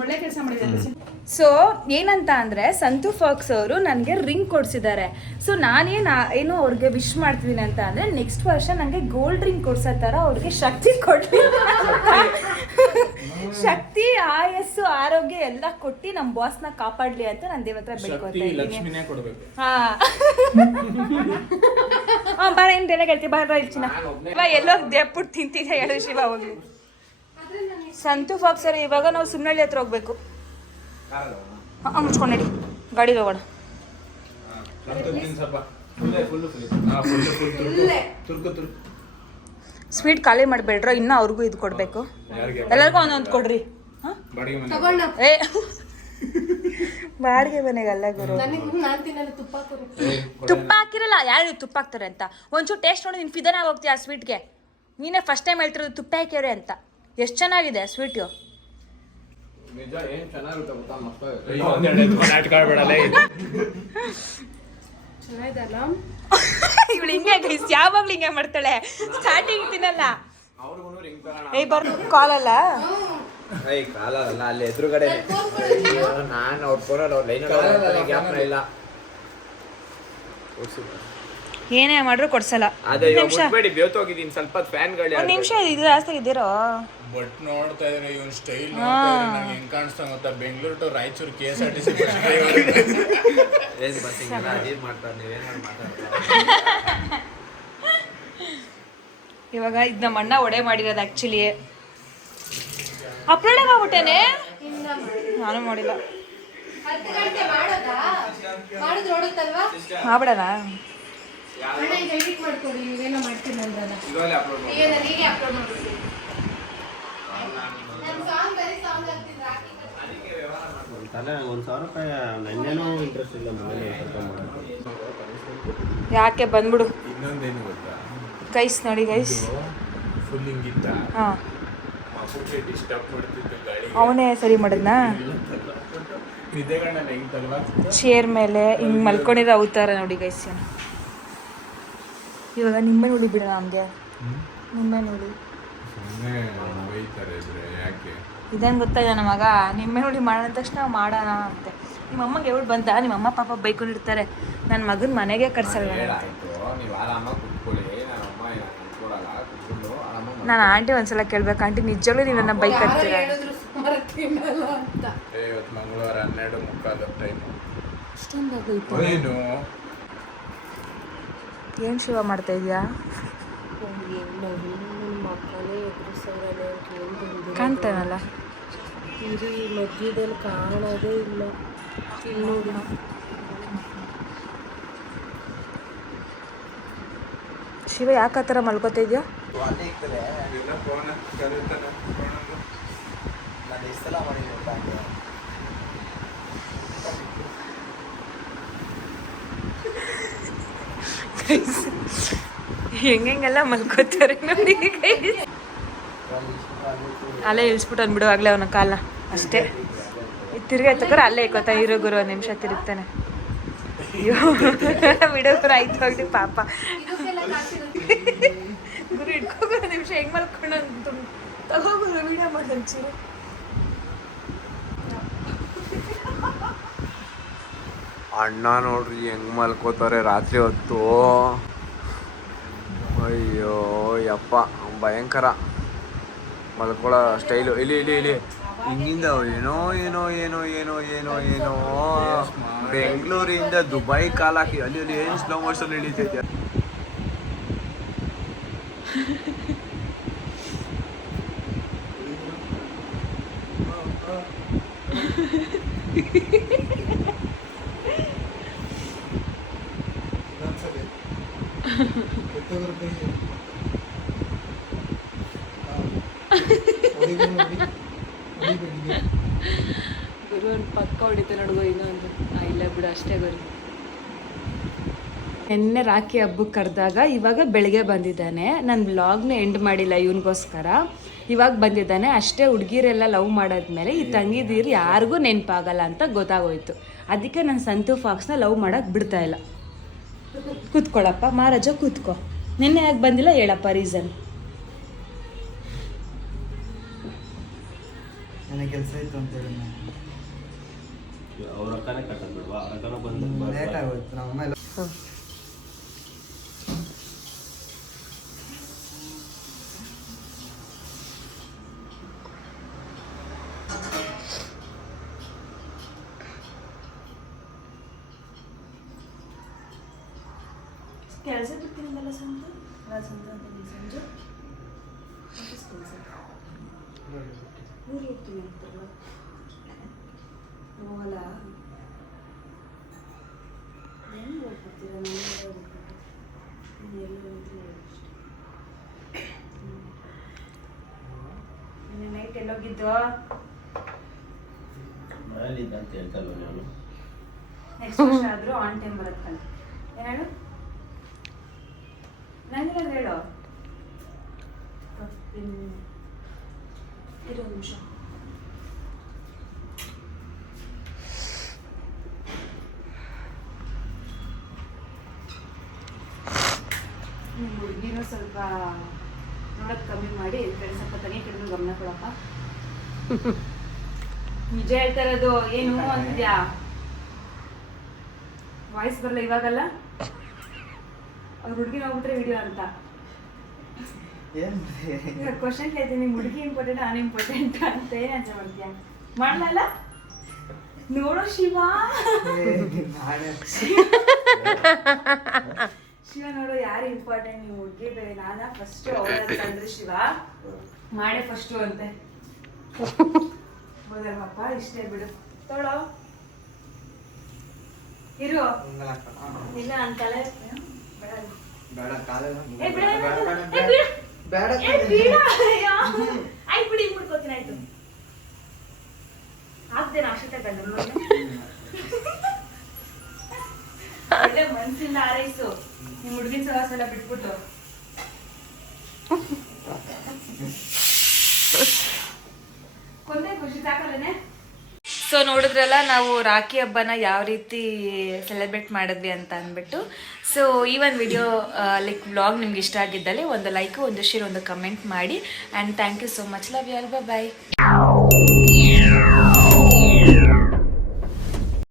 ಒಳ್ಳೆ ಕೆಲಸ ಮಾಡಿದ್ದಾರೆ. ಸೊ ಏನಂತ ಅಂದರೆ ಸಂತು ಫಾಕ್ಸ್ ಅವರು ನನಗೆ ರಿಂಗ್ ಕೊಡಿಸಿದ್ದಾರೆ. ಸೊ ಏನು ಅವ್ರಿಗೆ ವಿಶ್ ಮಾಡ್ತಿದ್ದೀನಿ ಅಂತ ಅಂದರೆ ನೆಕ್ಸ್ಟ್ ವರ್ಷ ನನಗೆ ಗೋಲ್ಡ್ ರಿಂಗ್ ಕೊಡ್ಸೋ ಥರ ಅವ್ರಿಗೆ ಶಕ್ತಿ ಕೊಟ್ಟು, ಶಕ್ತಿ, ಆಯಸ್ಸು, ಆರೋಗ್ಯ ಎಲ್ಲ ಕೊಟ್ಟು ನಮ್ಮ ಬಾಸ್ನ ಕಾಪಾಡಲಿ ಅಂತ ನಾನು ದೇವ್ರ ಹತ್ರ ಬೇಡ್ಕೊತಾ ಇದ್ದೀನಿ. ಲಕ್ಷ್ಮಿನೇ ಕೊಡ್ಬೇಕು. ಹಾಂ ಬಾರ, ಏನು ಬೆಲೆ ಹೇಳ್ತೀವಿ ಬಾರ ಇಲ್ಚಿನ. ಇವಾಗ ಎಲ್ಲೋ ದೇಪುಟ್ಟು ತಿಂತಿದ್ದೆ ಹೇಳು ಶಿವ ಹೋಗ್ಲಿ. ಸಂತು ಫಾಕ್ಸ್ ಸರ್, ಇವಾಗ ನಾವು ಸುಮ್ಮನಹಳ್ಳಿ ಹತ್ರ ಹೋಗ್ಬೇಕು. ಮುಚ್ಕೊಂಡು ನಡಿ, ಗಾಡಿಗೆ ಹೋಗೋಣ. ಸ್ವೀಟ್ ಖಾಲಿ ಮಾಡಬೇಡ್ರ, ಇನ್ನೂ ಅವ್ರಿಗೂ ಇದು ಕೊಡಬೇಕು. ಎಲ್ಲರಿಗೂ ಒಂದೊಂದು ಕೊಡ್ರಿ. ತಗೊಂಡ ಏ ಬಾಡಿಗೆ ಮನೆಗಲ್ಲ ಗುರು. ನಾನು ತಿನ್ನಲ್ಲ, ತುಪ್ಪ ಕೊಡು. ತುಪ್ಪ ಹಾಕಿರಲ್ಲ, ಯಾರು ತುಪ್ಪ ಹಾಕ್ತಾರೆ ಅಂತ ಒಂಚೂರು ಟೇಸ್ಟ್ ನೋಡಿ ನೀನು ಫಿದನ ಹೋಗ್ತೀಯ ಆ ಸ್ವೀಟ್ಗೆ. ನೀನೇ ಫಸ್ಟ್ ಟೈಮ್ ಹೇಳ್ತಿರೋದು ತುಪ್ಪ ಹಾಕ್ಯವ್ರೆ ಅಂತ. ಎಷ್ಟು ಚೆನ್ನಾಗಿದೆ ಸ್ವೀಟು. ನಿಜ ಏನ್ ಚೆನ್ನಾಗಿರುತ್ತೆ ಗೊತ್ತಾ ಮಕ್ಕಳು. ಚೆನ್ನಾಗಿದಲ್ಲ? ಇವಳು ಹಿಂಗೆ ಗೈಸ್, ಯಾವಾಗ್ಲೂ ಹಿಂಗೆ ಮಾಡ್ತಾಳೆ. ಸ್ಟಾರ್ಟಿಂಗ್ ತಿನ್ನಲ್ಲ. ಅವ್ರಿಗೂ ರಿಂಗ್ ತಗೋಣ. ಏಯ್ ಬರ್ದು ಕಾಲಲ್ಲ. ಏಯ್ ಕಾಲಲ್ಲ, ಅಲ್ಲಿ ಎದುರುಗಡೆ. ನಾನು ಅವ್ರ ಫೋನಲ್ಲಿ ಅವ್ರ ಲೈನಲ್ಲಿ ಗ್ಯಾಪ್ನ ಇಲ್ಲ. ಏನೇ ಮಾಡ್ರು ಕೊಡ್ಸಲ್ಲ. ಅದೇ ಮುಟ್ಬೇಡಿ, ಬೇವ್ತೋಗಿದ್ದೀನಿ ಸ್ವಲ್ಪ. ಫ್ಯಾನ್ ಗಾಳಿ ಒಂದು ನಿಮಿಷ ಇದು ಜಾಸ್ತಿ ಇದ್ದೀರೋ. ಬಟ್ ನೋಡ್ತಾ ಇದ್ರೆ ಇವನ್ ಸ್ಟೈಲ್ ನೋಡ್ತಾ ಇದ್ರೆ ನಂಗೆ ಹೆಂಗ್ ಕಾಣಿಸ್ತಾ ಗೊತ್ತಾ? ಬೆಂಗಳೂರು ಟು ರಾಯಚೂರು KSRTC ಇವಾಗ ಇದು ನಮ್ಮ ಅಣ್ಣ ಒಡೆ ಮಾಡಿರೋದು ಆ್ಯಕ್ಚುಲಿ. ಅಪ್ಲೋಡ್ ಆಗ್ಬಿಟ್ಟೇನೆ, ನಾನು ಮಾಡಿಲ್ಲ. 10 ಗಂಟೆ ಮಾಡೋದಾ? ಮಾಡಿದ್ರೆ ಓಡುತ್ತಲ್ವಾ? ಮಾಡ್ಬಿಡೋಣ. ಅಣ್ಣ ಇದು ಎಡಿಟ್ ಮಾಡ್ಕೊಡಿ, ನೀವೇನೋ ಮಾಡ್ತೀನಿ ಅಂದ್ರಲ್ಲ. ಈಗ ನಾನು ಹೀಗೆ ಅಪ್ಲೋಡ್ ಮಾಡ್ತೀನಿ. ನನ್ನ ಸಾಂಗ್ ಬರೀ ಸಾಂಗ್ ಆಗ್ತಿದ್ರೆ ಹಾಕಿ ತಲೆ 1,000 ರೂಪಾಯಿ ನನ್ನೇನೋ ಇಂಟ್ರೆಸ್ಟ್ ಇಲ್ಲ ಮನೇಲಿ ಯಾಕೆ ಬಂದ್ಬಿಡು. ಇನ್ನೊಂದೇನು ಗೊತ್ತಾ? ಗೈಸ್ ನೋಡಿ ಗೈಸ್, ಫುಲ್ ಹಿಂಗಿತ್ತ ಹಾಂ ಅಪ್ಪುಗೆ ಡಿಸ್ಟರ್ಬ್ ಮಾಡ್ತಿತ್ತು ಗಾಡಿ. ಅವನೇ ಸರಿ ಮಾಡಿದ್ನಾ? ನಿದ್ದೆಗಣ್ಣ ಹೆಂಗ್ ತಲ್ವಾ? ಚೇರ್ ಮೇಲೆ ಹಿಂಗೆ ಮಲ್ಕೊಂಡಿರೋ ಅವತಾರ ನೋಡಿ ಗೈಸ್. ಇವಾಗ ನಿಂಬೆ ಹುಳಿ ಬಿಡೋಣ ನಮಗೆ. ನಿಂಬೆ ಹುಳಿ ಸುಮ್ಮನೆ ಬೈತಾರೆ ಇದ್ರೆ ಯಾಕೆ? ಇದೇನು ಗೊತ್ತಾಗ ನನ್ನ ಮಗ ನಿಂಬೆ ಹುಳಿ ಮಾಡೋಣ ತಕ್ಷಣ ಮಾಡೋಣ ಅಂತೆ. ನಿಮ್ಮ ಅಮ್ಮಗೆ ಎವ್ರು ಬಂತ? ನಿಮ್ಮ ಅಮ್ಮ ಪಾಪ ಬೈಕೊಂಡಿರ್ತಾರೆ, ನನ್ನ ಮಗನ ಮನೆಗೆ ಕರ್ಸಲ್ಲ. ಹೇಳಾಯ್ತು, ನೀವು ಆರಾಮಾಗಿ ಕುತ್ಕೊಳ್ಳಿ, ನನ್ನ ಅಮ್ಮ ಕುತ್ಕೊಳ್ಳಲ್ಲ, ಕುತ್ಕೊಂಡು ಆರಾಮಾಗಿ ನಾನು ಆಂಟಿ ಒಂದ್ಸಲ ಕೇಳ್ಬೇಕು, ಆಂಟಿ ನಿಜವಾಗ್ಲೂ ನೀವು ನನ್ನ ಬೈಕ್ ಹತ್ತೀರಾ? ಹೇಳಿದ್ರು ಸುಮಾರು ತಿನ್ನಲ್ಲ ಅಂತ. ಇವತ್ತು ಮಂಗಳವಾರ 12:15 ಟೈಮ್. ಅಷ್ಟೊಂದಾಗೋಯ್ತು. ಏನು ಏನು ಶಿವ ಮಾಡ್ತಾ ಇದೆಯಾ? ಮಕ್ಕಳೇ ಎದುರಿಸೋರಲ್ಲ ಅಂತ ಏನು ಬಂದಿಲ್ಲ. ಕಾಣ್ತಾನಲ್ಲ. ಇರಿ ಮಧ್ಯದಲ್ಲಿ ಕಾಣೋದೇ ಇಲ್ಲ. ಇಲ್ಲಿ ನೋಡಿ. ಶಿವ ಯಾಕೆ ಆ ಥರ ಮಲ್ಕೋತಾ ಇದೆಯಾ? ಇಲ್ಲ ಫೋನ್ ಕರೀತಾನೆ ಫೋನಂದು. ನಾನು ಎಷ್ಟು ಸಲ ಮಾಡಿದ್ದೀನಿ ಹೆಂಗೆಲ್ಲ ಮಲ್ಕೋತಾರೆ ನೋಡಿ. ಅಲ್ಲೇ ಇಳಿಸ್ಬಿಟ್ಟು ಅಂದ್ಬಿಡು ಆಗ್ಲೇ ಅವನ ಕಾಲ ಅಷ್ಟೇ. ತಿರ್ಗಿ ಎತ್ತಕ್ರೆ ಅಲ್ಲೇ ಇಕ್ಕೋತ ಇರೋ ಗುರು 1 ನಿಮಿಷ ತಿರುಗ್ತಾನೆ. ಅಯ್ಯೋ ಬಿಡೋರು ಆಯ್ತು ಹೋಗ್ಲಿ ಪಾಪ. ಗುರು ಇಟ್ಕೋಗೋ 1 ನಿಮಿಷ ಹೆಂಗ್ ಮಲ್ಕೊಂಡು ತಗೋಗುರು ವಿಡಿಯೋ ಮಾಡಿ ಒಂಚೂರು. ಅಣ್ಣ ನೋಡ್ರಿ ಹೆಂಗ್ ಮಲ್ಕೋತಾರೆ ರಾತ್ರಿ ಹೊತ್ತು. ಅಯ್ಯೋ ಯಪ್ಪ ಭಯಂಕರ ಮಲ್ಕೊಳ್ಳೋ ಸ್ಟೈಲು. ಇಲ್ಲಿ ಇಲ್ಲಿ ಇಲ್ಲಿ ಹಿಂಗಿಂದ ಏನೋ ಏನೋ ಏನೋ ಏನೋ ಏನೋ ಏನೋ ಬೆಂಗಳೂರಿಂದ ದುಬೈ ಕಾಲಾಕಿ ಅಲ್ಲಿ ಅಲ್ಲಿ ಏನು ಸ್ಲೋ ಮೋಷನ್ ಹಿಡಿತೈತೆ. ಗುರು ಒಂದು ಪಕ್ಕ ಹೊಡಿತೆ ನೋಡ್ಗೋ ಇನ್ನೊಂದು. ಇಲ್ಲ ಬಿಡು ಅಷ್ಟೇ ಗುರು. ನಿನ್ನೆ ರಾಖಿ ಹಬ್ಬಕ್ಕೆ ಕರೆದಾಗ ಇವಾಗ ಬೆಳಿಗ್ಗೆ ಬಂದಿದ್ದಾನೆ. ನಾನು ವ್ಲಾಗ್ನ ಎಂಡ್ ಮಾಡಿಲ್ಲ ಇವನಿಗೋಸ್ಕರ. ಇವಾಗ ಬಂದಿದ್ದಾನೆ ಅಷ್ಟೇ. ಹುಡುಗಿರೆಲ್ಲ ಲವ್ ಮಾಡಾದ್ಮೇಲೆ ಈ ತಂಗಿದೀರು ಯಾರಿಗೂ ನೆನಪಾಗಲ್ಲ ಅಂತ ಗೊತ್ತಾಗೋಯ್ತು. ಅದಕ್ಕೆ ನಾನು ಸಂತು ಫಾಕ್ಸ್ನ ಲವ್ ಮಾಡೋಕ್ಕೆ ಬಿಡ್ತಾ ಇಲ್ಲ. ಕೂತ್ಕೊಳ್ಳಪ್ಪ ಮಹಾರಾಜ ಕೂತ್ಕೋ. ನಿನ್ನೆ ಯಾಕೆ ಬಂದಿಲ್ಲ ಹೇಳಪ್ಪ ರೀಸನ್. ನನಗೆ ಕೆಲಸ ಇತ್ತು ಅಂತ ಹೇಳಿ ಅವ್ರ ಅಕ್ಕನೇ ಕಟ್ಟದ್ ಬಿಡ್ವಾ? ಅವ್ರ ಅಕ್ಕನ ಬಂದು ಲೇಟ್ ಆಗೋಯ್ತು. ನಮ್ಮ ಅಮ್ಮ ಕೆಲಸ ಬಿಡ್ತೀನಲ್ಲ ಸಂತು. ಸಂಜೆ ಊರಿಗೆ ಹೋಗ್ತೀನಿ ಅಂತಲ್ಲ ಹೋಗಲ್ಲ. ಹೆಂಗೆ ಹೋಗ್ಬಿಡ್ತೀರ? ನಿನ್ನೆ ನೈಟ್ ಎಲ್ಲೋಗಿದ್ದು? ಮನೇಲಿದ್ದ ಅಂತ ಹೇಳ್ತಲ್ವ ನಾನು. ನೆಕ್ಸ್ಟ್ ವರ್ಷ ಆದರೂ ಆನ್ ಟೈಮ್ ಬರುತ್ತಲ್ಲ. ಏನು ಹೇಳು ನನಗೆ ಹೇಳು. ಇರೋ ನಿಮಿಷ. ನಿಮ್ಮ ಹುಡುಗಿನೂ ಸ್ವಲ್ಪ ನೋಡೋದು ಕಮ್ಮಿ ಮಾಡಿ ಸ್ವಲ್ಪ ತನಿ ಕಡಿಮೆ ಗಮನ ಕೊಡಪ್ಪ. ನಿಜ ಹೇಳ್ತಾ ಇರೋದು. ಏನು ಅಂತಿದ್ಯಾ? ವಾಯ್ಸ್ ಬರಲ್ಲ ಇವಾಗಲ್ಲ. ಅವ್ರ ಹುಡುಗಿ ಹೋಗ್ಬಿಟ್ರೆ ವಿಡಿಯೋ ಅಂತ ಕ್ವಶನ್ ಕೇಳ್ತೀನಿ. ನಿಮ್ಮ ಹುಡುಗಿ ಇಂಪಾರ್ಟೆಂಟ್ ನಾನು ಇಂಪಾರ್ಟೆಂಟ್ ಅಂತ ಏನು ಆನ್ಸರ್ ಮಾಡ್ತೀಯಾ? ಮಾಡಲ್ಲ ನೋಡೋ ಶಿವ. ಶಿವ ನೋಡು ಯಾರು ಇಂಪಾರ್ಟೆಂಟ್, ನೀವು ಹುಡುಗಿ ಬೇರೆ ನಾನಾ ಫಸ್ಟು ಅವ್ರಂತಂದ್ರೆ ಶಿವ ಮಾಡೇ ಫಸ್ಟು ಅಂತೆ. ಹೌದಲ್ವಪ್ಪ? ಇಷ್ಟೇ ಬಿಡು. ತೊಳೋ ಇರು. ಇಲ್ಲ ಅಂತಲೇ ಬೇಡ ಕಾಲ ಬೇಡ ಆಯ್ತು ಬಿಡಿ ಮುಡ್ಕೋತೀನಿ. ಆಯ್ತು ಆಗ್ತೇನೆ ಅಷ್ಟೇ ಗಂಡ ಒಳ್ಳೆ ಮನ್ಸಿಂದ ಆರೈಸು. ನಿಮ್ಮ ಹುಡುಗಿನ ಸವಾಸ ಎಲ್ಲ ಬಿಟ್ಬಿಟ್ಟು ನೋಡಿದ್ರಲ್ಲ ನಾವು ರಾಖಿ ಹಬ್ಬನ ಯಾವ ರೀತಿ ಸೆಲೆಬ್ರೇಟ್ ಮಾಡಿದ್ವಿ ಅಂತ ಅಂದ್ಬಿಟ್ಟು. ಸೊ ಈ ಒಂದು ವಿಡಿಯೋ ಲೈಕ್ ವ್ಲಾಗ್ ನಿಮ್ಗೆ ಇಷ್ಟ ಆಗಿದ್ದಲ್ಲಿ ಒಂದು ಲೈಕ್, ಒಂದು ಶೇರ್, ಒಂದು ಕಮೆಂಟ್ ಮಾಡಿ. And thank you so much. Love you all. Bye.